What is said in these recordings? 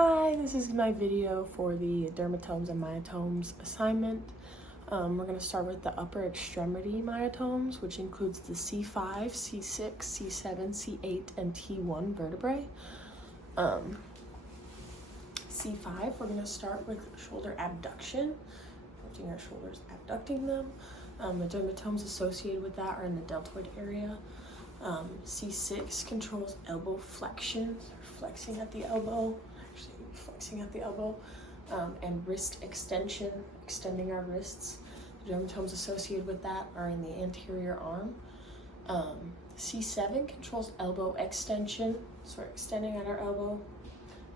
Hi, this is my video for the Dermatomes and Myotomes assignment. We're going to start with the upper extremity myotomes, which includes the C5, C6, C7, C8, and T1 vertebrae. C5, we're going to start with shoulder abduction, lifting our shoulders, abducting them. The dermatomes associated with that are in the deltoid area. C6 controls elbow flexion, flexing at the elbow, and wrist extension, extending our wrists. The dermatomes associated with that are in the anterior arm. C7 controls elbow extension, so we're extending at our elbow.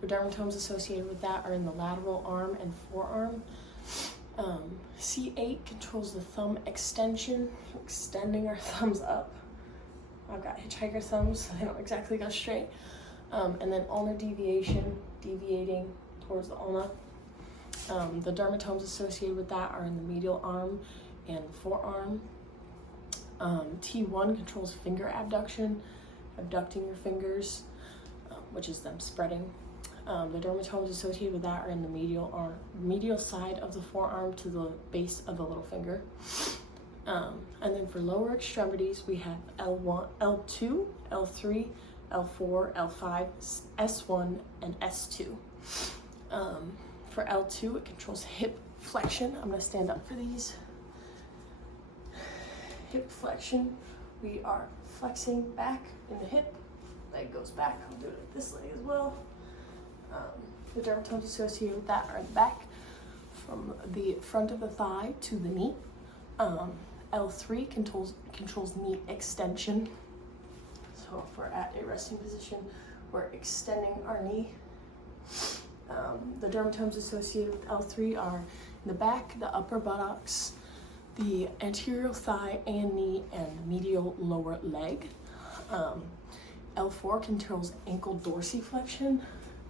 The dermatomes associated with that are in the lateral arm and forearm. C8 controls the thumb extension, extending our thumbs up. I've got hitchhiker thumbs, so they don't exactly go straight. And then ulnar deviation, deviating towards the ulna. The dermatomes associated with that are in the medial arm and forearm. T1 controls finger abduction, abducting your fingers, which is them spreading. The dermatomes associated with that are in the medial side of the forearm to the base of the little finger. And then for lower extremities, we have L1, L2, L3, L4, L5, S1, and S2. For L2, it controls hip flexion. I'm going to stand up for these. Hip flexion, we are flexing back in the hip. Leg goes back. I'll do it with this leg as well. The dermatomes associated with that are in the back, from the front of the thigh to the knee. L3 controls knee extension. So if we're at a resting position, we're extending our knee. The dermatomes associated with L3 are in the back, the upper buttocks, the anterior thigh and knee, and medial lower leg. L4 controls ankle dorsiflexion.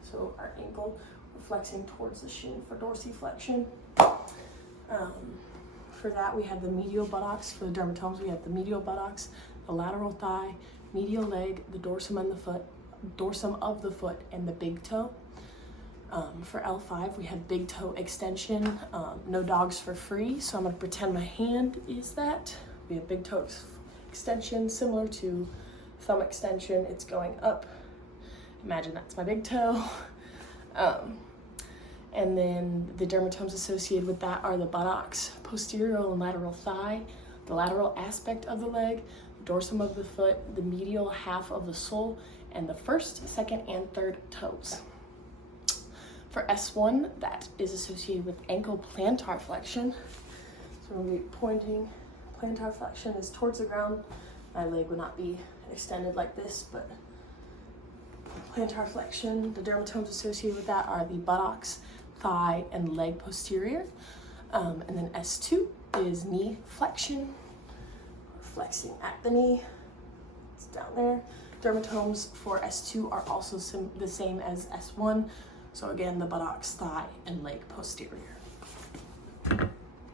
So our ankle, we're flexing towards the shin for dorsiflexion. For that, we have the medial buttocks. For the dermatomes, we have the medial buttocks, the lateral thigh, medial leg, the dorsum of the foot, and the big toe. For L5, we have big toe extension. No dogs for free, so I'm going to pretend my hand is that. We have big toe extension, similar to thumb extension. It's going up. Imagine that's my big toe. And then the dermatomes associated with that are the buttocks, posterior and lateral thigh, the lateral aspect of the leg, the dorsum of the foot, the medial half of the sole, and the first, second, and third toes. For S1, that is associated with ankle plantar flexion. So we'll be pointing. Plantar flexion is towards the ground. My leg would not be extended like this, but plantar flexion, the dermatomes associated with that are the buttocks, thigh, and leg posterior. And then S2 is knee flexion. We're flexing at the knee. It's down there. Dermatomes for S2 are also the same as S1. So again, the buttocks, thigh, and leg posterior.